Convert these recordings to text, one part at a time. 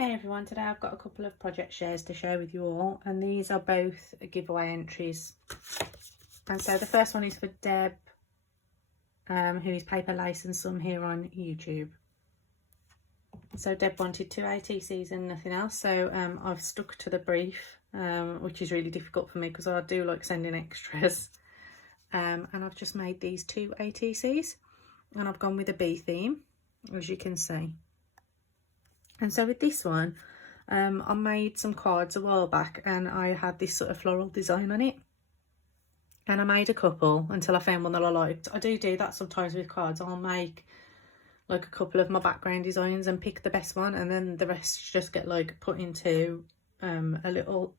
Hey everyone, today I've got a couple of project shares to share with you all, and these are both giveaway entries. And so the first one is for Deb, who is Paper Lace and Some here on YouTube. So Deb wanted 2 ATCs and nothing else, so I've stuck to the brief, which is really difficult for me because I do like sending extras. And I've just made these 2 ATCs, and I've gone with a bee theme, as you can see. And so with this one, I made some cards a while back, and I had this sort of floral design on it. And I made a couple until I found one that I liked. I do that sometimes with cards. I'll make like a couple of my background designs and pick the best one, and then the rest just get like put into a little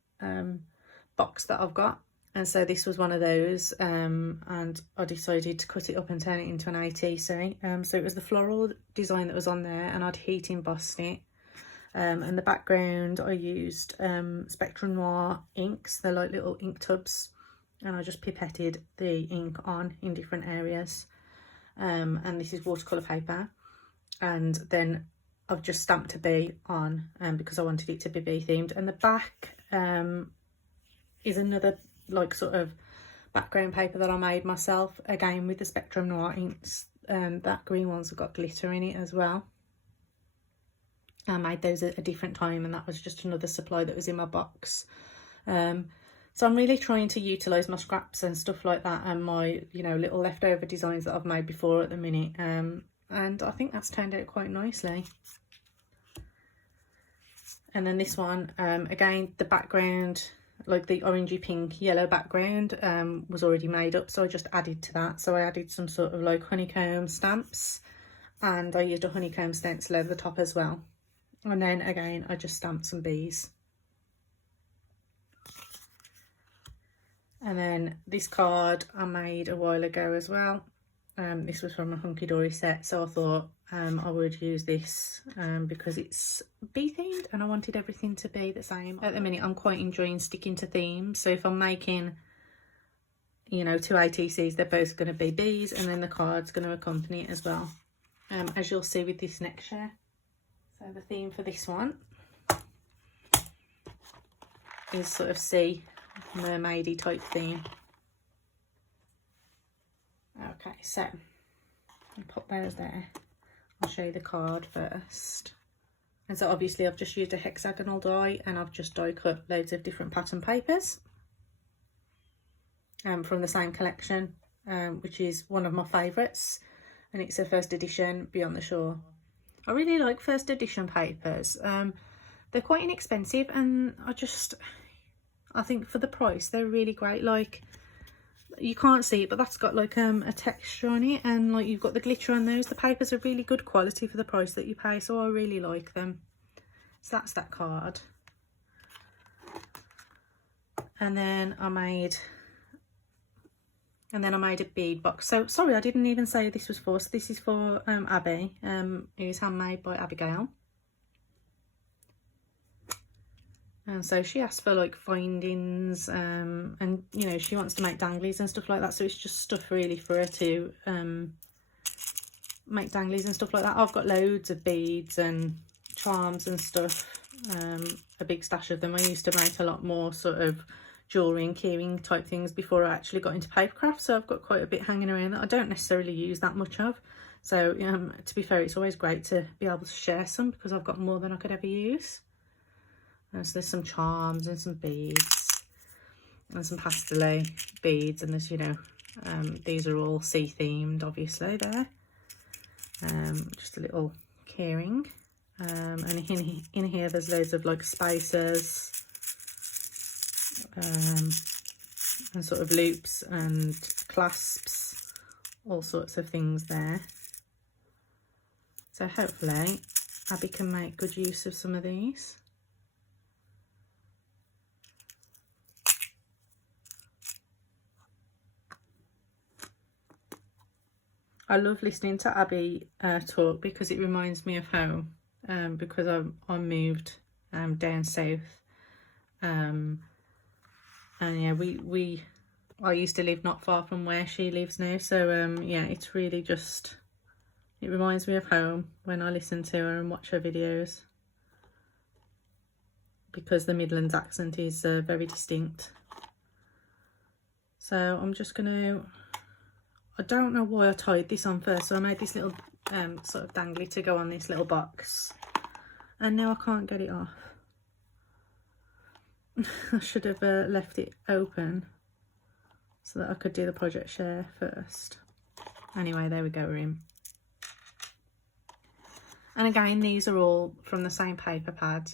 box that I've got. And so this was one of those, and I decided to cut it up and turn it into an ATC. So it was the floral design that was on there, and I'd heat embossed it. And the background I used Spectrum Noir inks. They're like little ink tubs, and I just pipetted the ink on in different areas. And this is watercolour paper, and then I've just stamped a bee on because I wanted it to be bee themed. And the back is another like sort of background paper that I made myself, again with the Spectrum Noir inks. That green one's got glitter in it as well. I made those at a different time, and that was just another supply that was in my box. So I'm really trying to utilise my scraps and stuff like that, and my, you know, little leftover designs that I've made before at the minute. And I think that's turned out quite nicely. And then this one, again, the background, like the orangey pink yellow background, was already made up, so I just added to that. So I added some sort of like honeycomb stamps, and I used a honeycomb stencil over the top as well. And then again, I just stamped some bees. And then this card I made a while ago as well. This was from a Hunky Dory set, so I thought I would use this because it's bee themed, and I wanted everything to be the same. At the minute, I'm quite enjoying sticking to themes. So if I'm making, you know, 2 ATCs, they're both going to be bees, and then the card's going to accompany it as well, as you'll see with this next share. So the theme for this one is sort of sea mermaidy type theme. Okay, so I'll put those there. I'll show you the card first. And so obviously I've just used a hexagonal die, and I've just die cut loads of different pattern papers from the same collection, which is one of my favourites, and it's a first edition Beyond the Shore. I really like first edition papers. They're quite inexpensive, and I think for the price they're really great. Like, you can't see it, but that's got like a texture on it, and like you've got the glitter on those. The papers are really good quality for the price that you pay, so I really like them. So that's that card. And then I made a bead box. So sorry, I didn't even say this was for. So this is for Abby. It is handmade by Abigail. And so she asked for like findings, and you know, she wants to make danglies and stuff like that. So it's just stuff really for her to make danglies and stuff like that. I've got loads of beads and charms and stuff, a big stash of them. I used to make a lot more sort of jewellery and keyring type things before I actually got into papercraft, so I've got quite a bit hanging around that I don't necessarily use that much of. So to be fair, it's always great to be able to share some, because I've got more than I could ever use. And so there's some charms and some beads and some pastel beads, and there's, you know, these are all sea themed obviously there. Just a little keyring, and in here there's loads of like spices, and sort of loops and clasps, all sorts of things there. So hopefully Abby can make good use of some of these. I love listening to Abby talk, because it reminds me of home, because I moved down south, and yeah, I used to live not far from where she lives now, so yeah, it's really just, it reminds me of home when I listen to her and watch her videos. because the Midlands accent is very distinct. So I'm just going to, I don't know why I tied this on first, so I made this little sort of dangly to go on this little box, and now I can't get it off. I should have left it open so that I could do the project share first. Anyway, there we go, we're in. And again, these are all from the same paper pad.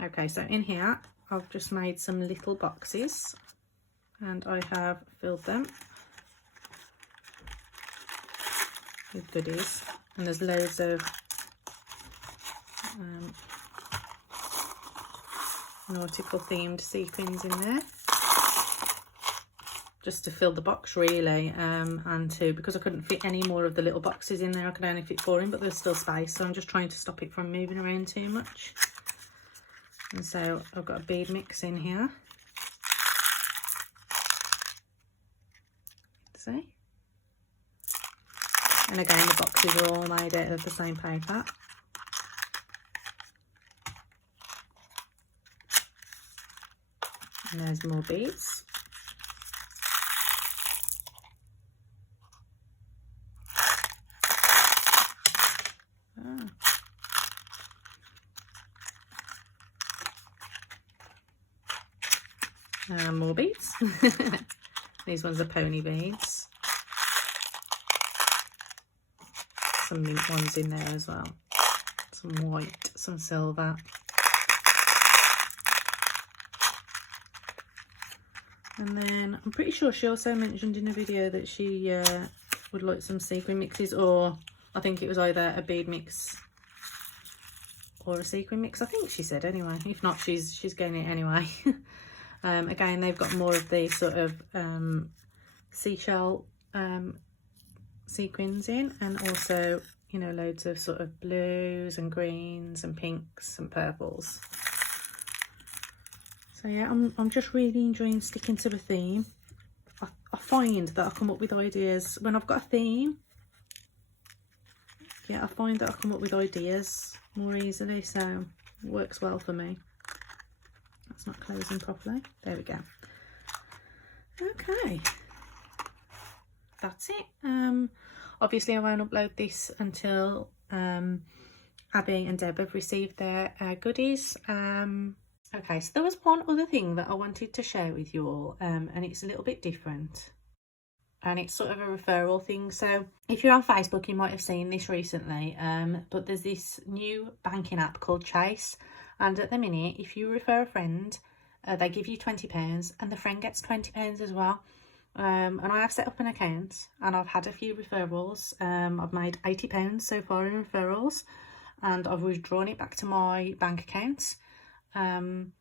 Okay, so in here I've just made some little boxes and I have filled them with goodies, and there's loads of nautical themed sequins in there, just to fill the box really, and to, because I couldn't fit any more of the little boxes in there, I could only fit 4 in, but there's still space, so I'm just trying to stop it from moving around too much. And so I've got a bead mix in here, see, and again the boxes are all made out of the same paper. And there's more beads. More beads. These ones are pony beads. Some mint ones in there as well. Some white, some silver. And then I'm pretty sure she also mentioned in a video that she would like some sequin mixes, or I think it was either a bead mix or a sequin mix, I think she said anyway. If not, she's getting it anyway. Again, they've got more of the sort of seashell sequins in, and also, you know, loads of sort of blues and greens and pinks and purples. So yeah, I'm just really enjoying sticking to a theme. I find that I come up with ideas when I've got a theme. Yeah, I find that I come up with ideas more easily, so it works well for me. That's not closing properly. There we go. Okay, that's it. Obviously I won't upload this until Abby and Deb have received their goodies. Okay, so there was one other thing that I wanted to share with you all, and it's a little bit different, and it's sort of a referral thing. So if you're on Facebook, you might have seen this recently, but there's this new banking app called Chase, and at the minute, if you refer a friend, they give you £20 and the friend gets £20 as well. And I have set up an account and I've had a few referrals. I've made £80 so far in referrals, and I've withdrawn it back to my bank account. And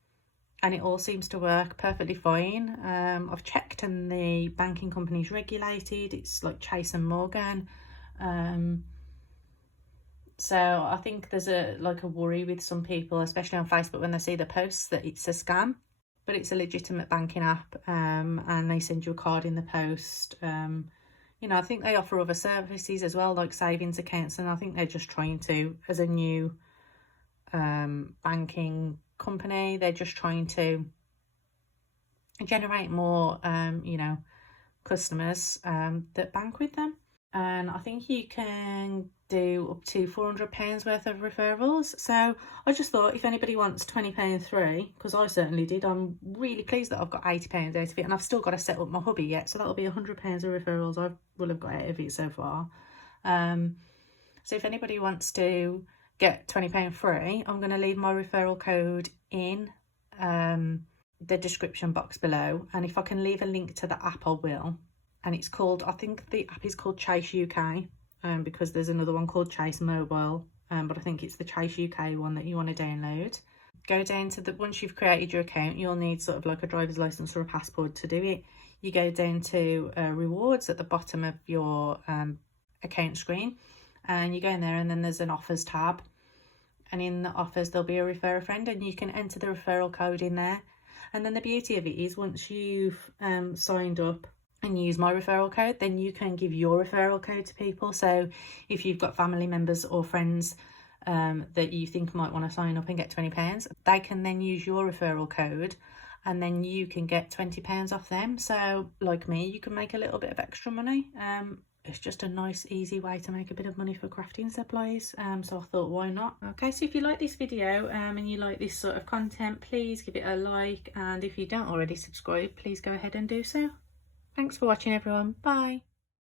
it all seems to work perfectly fine. I've checked and the banking company's regulated. It's like Chase and Morgan. So I think there's a worry with some people, especially on Facebook, when they see the posts that it's a scam, but it's a legitimate banking app, and they send you a card in the post. You know, I think they offer other services as well, like savings accounts, and I think they're just trying to, as a new banking company, they're just trying to generate more you know, customers that bank with them. And I think you can do up to £400 worth of referrals. So I just thought, if anybody wants £20 free, because I certainly did, I'm really pleased that I've got £80 out of it, and I've still got to set up my hubby yet, so that'll be £100 of referrals I will have got out of it so far. So if anybody wants to get £20 free, I'm going to leave my referral code in the description box below, and if I can leave a link to the app, I will. And it's called, I think the app is called Chase UK, because there's another one called Chase Mobile, but I think it's the Chase UK one that you want to download. Go down to the, once you've created your account, you'll need sort of like a driver's license or a passport to do it. You go down to rewards at the bottom of your account screen, and you go in there, and then there's an offers tab, and in the offers there'll be a refer a friend, and you can enter the referral code in there. And then the beauty of it is, once you've signed up and use my referral code, then you can give your referral code to people. So if you've got family members or friends that you think might want to sign up and get £20, they can then use your referral code and then you can get £20 off them. So like me, you can make a little bit of extra money. It's just a nice easy way to make a bit of money for crafting supplies, so I thought, why not? Okay, so if you like this video and you like this sort of content, please give it a like, and if you don't already subscribe, please go ahead and do so. Thanks for watching everyone. Bye.